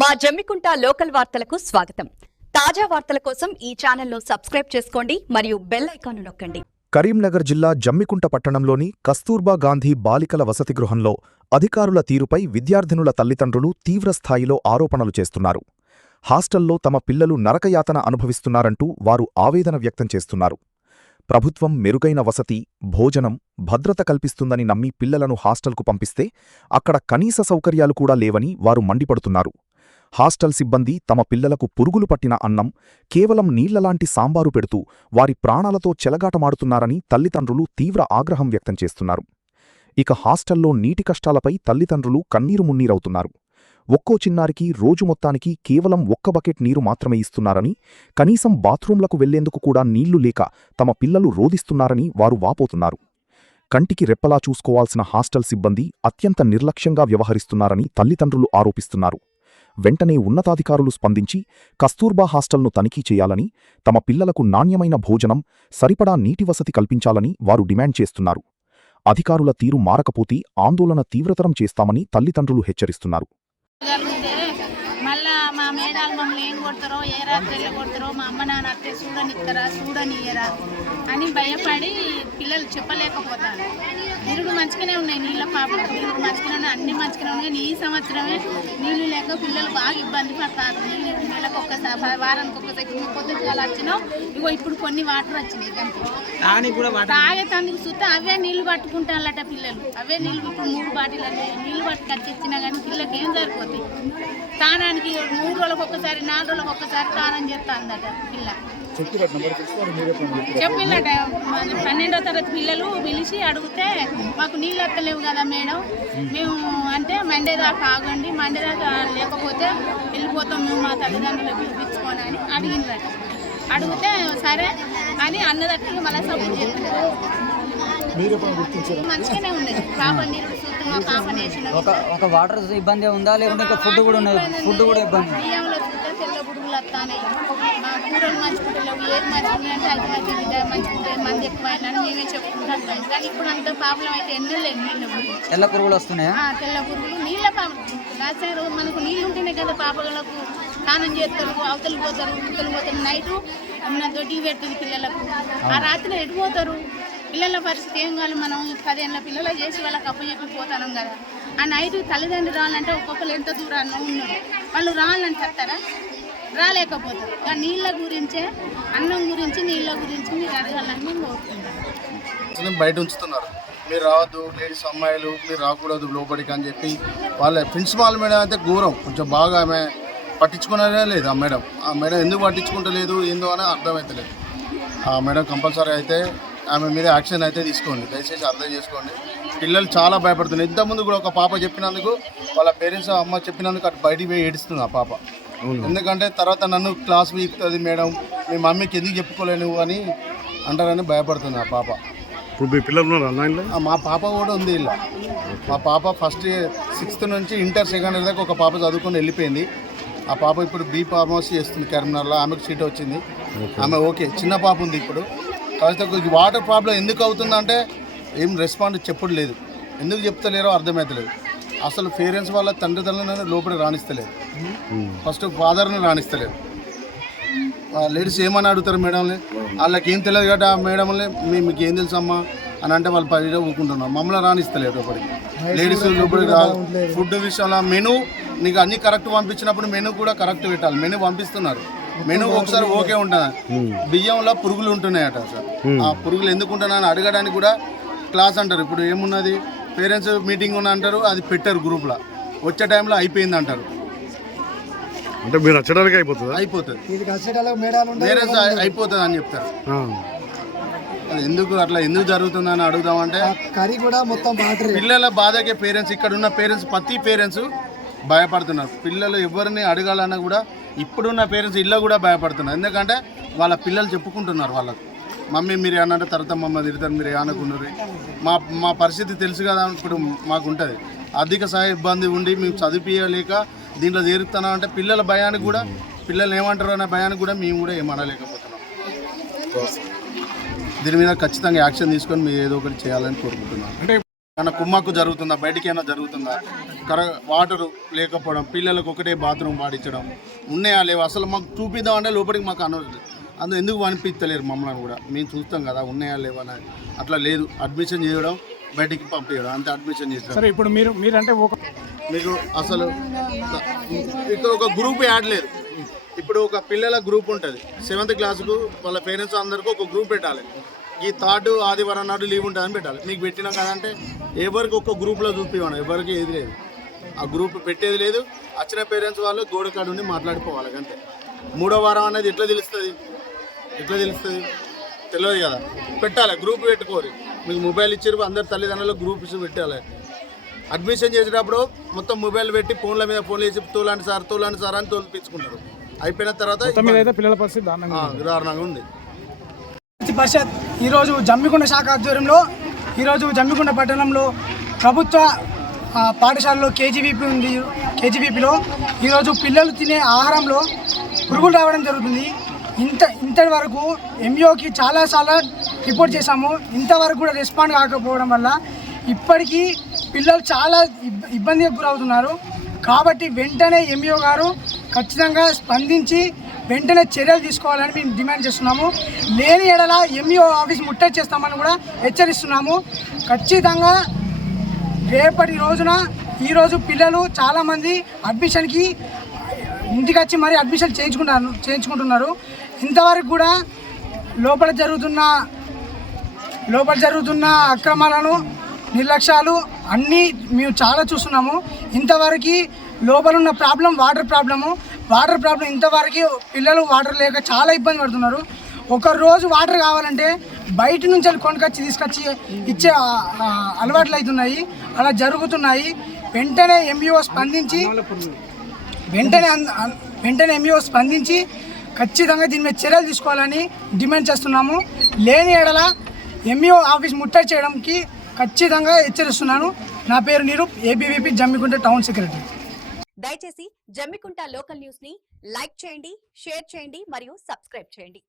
మా జమ్మికుంట లోకల్ వార్తలకు స్వాగతం. తాజా వార్తల కోసం ఈ ఛానల్ను సబ్స్క్రైబ్ చేసుకోండి మరియు బెల్ ఐకాన్ నొక్కండి. కరీంనగర్ జిల్లా జమ్మికుంట పట్టణంలోని కస్తూర్బా గాంధీ బాలికల వసతి గృహంలో అధికారుల తీరుపై విద్యార్థినుల తల్లిదండ్రులు తీవ్రస్థాయిలో ఆరోపణలు చేస్తున్నారు. హాస్టల్లో తమ పిల్లలు నరకయాతన అనుభవిస్తున్నారంటూ వారు ఆవేదన వ్యక్తం చేస్తున్నారు. ప్రభుత్వం మెరుగైన వసతి, భోజనం, భద్రత కల్పిస్తుందని నమ్మి పిల్లలను హాస్టల్కు పంపిస్తే అక్కడ కనీస సౌకర్యాలు కూడా లేవని వారు మండిపడుతున్నారు. హాస్టల్ సిబ్బంది తమ పిల్లలకు పురుగులు పట్టిన అన్నం, కేవలం నీళ్లలాంటి సాంబారు పెడుతూ వారి ప్రాణాలతో చెలగాటమాడుతున్నారని తల్లిదండ్రులు తీవ్ర ఆగ్రహం వ్యక్తం చేస్తున్నారు. ఇక హాస్టల్లో నీటి కష్టాలపై తల్లిదండ్రులు కన్నీరు మున్నీరవుతున్నారు. ఒక్కో చిన్నారికి రోజు మొత్తానికి కేవలం 1 బకెట్ నీరు మాత్రమే ఇస్తున్నారని, కనీసం బాత్రూంలకు వెళ్లేందుకు కూడా నీళ్లు లేక తమ పిల్లలు రోదిస్తున్నారని వారు వాపోతున్నారు. కంటికి రెప్పలా చూసుకోవాల్సిన హాస్టల్ సిబ్బంది అత్యంత నిర్లక్ష్యంగా వ్యవహరిస్తున్నారని తల్లిదండ్రులు ఆరోపిస్తున్నారు. వెంటనే ఉన్నతాధికారులు స్పందించి కస్తూర్బా హాస్టల్ను తనిఖీ చేయాలని, తమ పిల్లలకు నాణ్యమైన భోజనం, సరిపడా నీటి వసతి కల్పించాలని వారు డిమాండ్ చేస్తున్నారు. అధికారుల తీరు మారకపోతే ఆందోళన తీవ్రతరం చేస్తామని తల్లిదండ్రులు హెచ్చరిస్తున్నారు. మళ్ళా మా మేడాలు మమ్మల్ని ఏం కొడతారో, ఏ రాత్రి కొడతారో, మా అమ్మ నాన్న అత్తే చూడనియ్యరా అని భయపడి పిల్లలు చెప్పలేకపోతారు. నిరుడు మంచిగానే ఉన్నాయి, నీళ్ళ పాపలు నిరుడు మంచిగానే ఉన్నాయి, అన్ని మంచిగానే ఉన్నాయి. ఈ సంవత్సరమే నీళ్ళు లేక పిల్లలు బాగా ఇబ్బంది పడతారు. నెలకు ఒక్కసారి, వారానికి ఒక్కసారి పొద్దుగా వచ్చినాం. ఇగో ఇప్పుడు కొన్ని వాటర్ వచ్చినాయి, తాగేతందుకు చూస్తే అవే నీళ్లు పట్టుకుంటారట పిల్లలు. అవే నీళ్ళు ఇప్పుడు 3 బాటిల్ నీళ్ళు పట్టుకొచ్చి ఇచ్చినా కానీ పిల్లలకి ఏం సరిపోతాయి. తానానికి 3 రోజులకు ఒక్కసారి, 4 రోజులకు ఒక్కసారి తానం చేస్తా అందట పిల్ల. చెప్పిందట 12వ తరగతి పిల్లలు పిలిచి అడిగితే, మాకు నీళ్ళు ఎత్తలేవు కదా మేడం, మేము అంటే మండే దాకా ఆగండి, మండే దాకా లేకపోతే వెళ్ళిపోతాం మేము మా తల్లిదండ్రులు పిలిపించుకొని అని అడిగిందట. అడిగితే సరే అని అన్నదట్టుగా మళ్ళీ సపోర్ట్ చేస్తున్నారు. మంచిగానే ఉన్నది. పాప నీరు చూస్తున్నా, పాప నేసిన ఒక వాటర్ ఇబ్బంది ఉందా, లేకుంటే ఫుడ్ కూడా ఉన్నది? ఫుడ్ కూడా ఇబ్బంది. బియ్యంలో చూస్తే తెల్ల బుడుగులు వస్తాయి. మా కూరలు మంచుకుంటలేవు, ఏది మంచుకుంటే అది మంచుకుంటే మంది ఎక్కువైందని మేమే చెప్పుకుంటాం. కానీ ఇప్పుడు అంత ప్రాబ్లం అయితే ఎన్నో లేదు. నీళ్ళు తెల్ల పురుగులు వస్తున్నాయా? తెల్ల పురుగులు నీళ్ళ రాసారు. మనకు నీళ్ళు ఉంటేనే కదా పాపలకు స్నానం చేస్తారు, అవతలు పోతారు, ఇవతలు పోతారు. నైటు దొడ్డి పెడుతుంది పిల్లలకు. ఆ రాత్రి ఎడిపోతారు. పిల్లల పరిస్థితి ఏం కాదు. మనం 10 ఏళ్ళ పిల్లలు చేసి వాళ్ళకి అప్పచెప్పిపోతాం కదా. ఆ నైట్ తల్లిదండ్రులు రావాలంటే ఒక్కొక్కరు ఎంత దూరాన్ని ఉన్నారు. వాళ్ళు రావాలని చెప్తారా? రాలేకపోతారు. ఆ నీళ్ళ గురించే, అన్నం గురించి, నీళ్ళ గురించి మీరు అడగాలని మేము కోరుకుంటాం. బయట ఉంచుతున్నారు, మీరు రావద్దు, లేడీస్ అమ్మాయిలు మీరు రాకూడదు లోపలికి అని చెప్పి వాళ్ళ ప్రిన్సిపాల్ మేడం అయితే ఘోరం. కొంచెం బాగా ఆమె పట్టించుకునే లేదు. ఆ మేడం ఎందుకు పట్టించుకుంటలేదు ఏందో అని అర్థమవుతలేదు. ఆ మేడం కంపల్సరీ అయితే ఆమె మీద యాక్షన్ అయితే తీసుకోండి, దయచేసి అర్థం చేసుకోండి. పిల్లలు చాలా భయపడుతున్నారు. ఇంతకుముందు కూడా ఒక పాప చెప్పినందుకు వాళ్ళ పేరెంట్స్ అమ్మ చెప్పినందుకు అటు బయటికి పోయి ఏడుస్తుంది ఆ పాప. ఎందుకంటే తర్వాత నన్ను క్లాస్ వీక్తుంది మేడం, మీ మమ్మీకి ఎందుకు చెప్పుకోలేను అని అంటారని భయపడుతుంది ఆ పాప. మా పాప కూడా ఉంది ఇలా. మా పాప ఫస్ట్ 6th నుంచి ఇంటర్ 2nd ఇయర్ దాకా ఒక పాప చదువుకొని వెళ్ళిపోయింది. ఆ పాప ఇప్పుడు బీ ఫార్మసీ చేస్తుంది కరీంనగర్లో. ఆమెకు సీట్ వచ్చింది. ఆమె ఓకే, చిన్న పాప ఉంది ఇప్పుడు. కాకపోతే వాటర్ ప్రాబ్లం ఎందుకు అవుతుందంటే ఏం రెస్పాండ్ చెప్పుడు లేదు. ఎందుకు చెప్తలేరో అర్థమవుతలేదు. అసలు పేరెంట్స్ వాళ్ళ తండ్రిదండ్రులను లోపలికి రాణిస్తలేదు. ఫస్ట్ ఫాదర్ని రాణిస్తలేదు. లేడీస్ ఏమని అడుగుతారు మేడంని, వాళ్ళకి ఏం తెలియదు కదా మేడంని, మీకు ఏం తెలుసమ్మా అని అంటే వాళ్ళు 10 ఊరుకుంటున్నారు. మమ్మల్ని రాణిస్తలేదు లోపలికి. లేడీస్ లోపలికి ఫుడ్ విషయంలో మెనూ నీకు అన్నీ కరెక్ట్ పంపించినప్పుడు మెనూ కూడా కరెక్ట్ పెట్టాలి. మెనూ పంపిస్తున్నారు, మెనూ ఒకసారి ఓకే ఉంటుంది. బియ్యంలో పురుగులు ఉంటున్నాయట సార్. ఆ పురుగులు ఎందుకు ఉంటున్నాయని అడగడానికి కూడా క్లాస్ అంటారు. ఇప్పుడు ఏమున్నది, పేరెంట్స్ మీటింగ్ ఉన్న అంటారు, అది పెట్టారు గ్రూప్లో. వచ్చే టైంలో అయిపోయింది అంటారు. అంటే మీరు వచ్చడానికి అయిపోతుంది అయిపోతుంది అని చెప్తారు. అది ఎందుకు అట్లా ఎందుకు జరుగుతుందని అడుగుదామంటే పిల్లల బాధకే పేరెంట్స్, ఇక్కడ ఉన్న పేరెంట్స్, ప్రతి పేరెంట్స్ భయపడుతున్నారు. పిల్లలు ఎవరిని అడగాలన్నా కూడా ఇప్పుడున్న పేరెంట్స్ ఇళ్ళ కూడా భయపడుతున్నారు. ఎందుకంటే వాళ్ళ పిల్లలు చెప్పుకుంటున్నారు వాళ్ళకు, మమ్మీ మీరు ఏమన్నా తర్వాత మమ్మల్ని తిడతారు, మీరు ఏమనుకున్నారు. మా పరిస్థితి తెలుసు కదా. ఇప్పుడు మాకు ఉంటుంది ఆర్థిక సహాయ ఇబ్బంది ఉండి మేము చదివించలేక దీంట్లో చేరుతున్నాం అంటే పిల్లల భయానికి కూడా, పిల్లలు ఏమంటారు అనే భయానికి కూడా మేము కూడా ఏమనలేకపోతున్నాం. దీని మీద ఖచ్చితంగా యాక్షన్ తీసుకొని మీరు ఏదో ఒకటి చేయాలని కోరుకుంటున్నాం. కానీ కుమ్మక్కు జరుగుతుందా, బయటికి ఏమైనా జరుగుతుందా, వాటర్ లేకపోవడం, పిల్లలకు ఒకటే బాత్రూమ్ పాడించడం ఉన్నాయా లేవు అసలు మాకు చూపిద్దాం అంటే లోపలికి మాకు అనవసరం. అందులో ఎందుకు పంపించలేరు మమ్మల్ని కూడా, మేము చూస్తాం కదా ఉన్నాయా లేవా అనేది. అట్లా లేదు, అడ్మిషన్ చేయడం బయటికి పంపించడం అంతే. అడ్మిషన్ చేస్తాం. సరే ఇప్పుడు మీరంటే మీకు అసలు ఇక్కడ ఒక గ్రూప్ యాడ్ లేదు. ఇప్పుడు ఒక పిల్లల గ్రూప్ ఉంటుంది 7th క్లాసుకు, వాళ్ళ పేరెంట్స్ అందరికీ ఒక గ్రూప్ పెట్టాలి. ఈ 3rd ఆదివారం నాడు లీవ్ ఉంటుందని పెట్టాలి. మీకు పెట్టినాం కదంటే ఎవరికి ఒక్క గ్రూప్లో చూపించడం, ఎవరికి ఏది లేదు. ఆ గ్రూప్ పెట్టేది లేదు. వచ్చిన పేరెంట్స్ వాళ్ళు గోడ కాడ ఉండి మాట్లాడుకోవాలి అంతే. 3వ వారం అనేది ఎట్లా తెలుస్తుంది తెలియదు కదా. పెట్టాలి, గ్రూప్ పెట్టుకోరు. మీకు మొబైల్ ఇచ్చారు, అందరు తల్లిదండ్రులు గ్రూప్స్ పెట్టాలి. అడ్మిషన్ చేసేటప్పుడు మొత్తం మొబైల్ పెట్టి ఫోన్ల మీద ఫోన్లు వేసి తోలాంటి సార్ అని తోలిపించుకుంటారు. అయిపోయిన తర్వాత పిల్లల పరిస్థితి దారుణంగా ఉంది. పరిషత్ ఈరోజు జమ్మికుంట శాఖ ఆధ్వర్యంలో ఈరోజు జమ్మికుంట పట్టణంలో ప్రభుత్వ పాఠశాలలో కేజీవీపీ ఉంది. కేజీవీపీలో ఈరోజు పిల్లలు తినే ఆహారంలో పురుగులు రావడం జరుగుతుంది. ఇంతటి వరకు ఎంఈఓకి చాలా రిపోర్ట్ చేశాము. ఇంతవరకు కూడా రెస్పాండ్ కాకపోవడం వల్ల ఇప్పటికీ పిల్లలు చాలా ఇబ్బందికి గురవుతున్నారు. కాబట్టి వెంటనే ఎంఈఓ గారు ఖచ్చితంగా స్పందించి వెంటనే చర్యలు తీసుకోవాలని మేము డిమాండ్ చేస్తున్నాము. లేని ఎడల ఎంఈఓ ఆఫీస్ ముట్టడి చేస్తామని కూడా హెచ్చరిస్తున్నాము. ఖచ్చితంగా రేపటి రోజున ఈరోజు పిల్లలు చాలామంది అడ్మిషన్కి ఇంటికి వచ్చి మరీ అడ్మిషన్ చేయించుకుంటున్నారు. ఇంతవరకు కూడా లోపల జరుగుతున్న అక్రమాలను, నిర్లక్ష్యాలు అన్నీ మేము చాలా చూస్తున్నాము. ఇంతవరకు లోపల ఉన్న వాటర్ ప్రాబ్లం ఇంతవరకు పిల్లలు వాటర్ లేక చాలా ఇబ్బంది పడుతున్నారు. ఒక రోజు వాటర్ కావాలంటే బయట నుంచి తీసుకొచ్చి ఇచ్చే అలవాట్లు అవుతున్నాయి, అలా జరుగుతున్నాయి. వెంటనే ఎంఈఓ స్పందించి ఖచ్చితంగా దీని మీద చర్యలు తీసుకోవాలని డిమాండ్ చేస్తున్నాము. లేని ఎడల ఎంఈఓ ఆఫీస్ ముట్టడి చేయడానికి ఖచ్చితంగా హెచ్చరిస్తున్నాను. నా పేరు Niroop, ABVP Jammikunta town secretary. దయచేసి జమ్మికుంట లోకల్ న్యూస్ ని లైక్ చేయండి, షేర్ చేయండి మరియు సబ్స్క్రైబ్ చేయండి.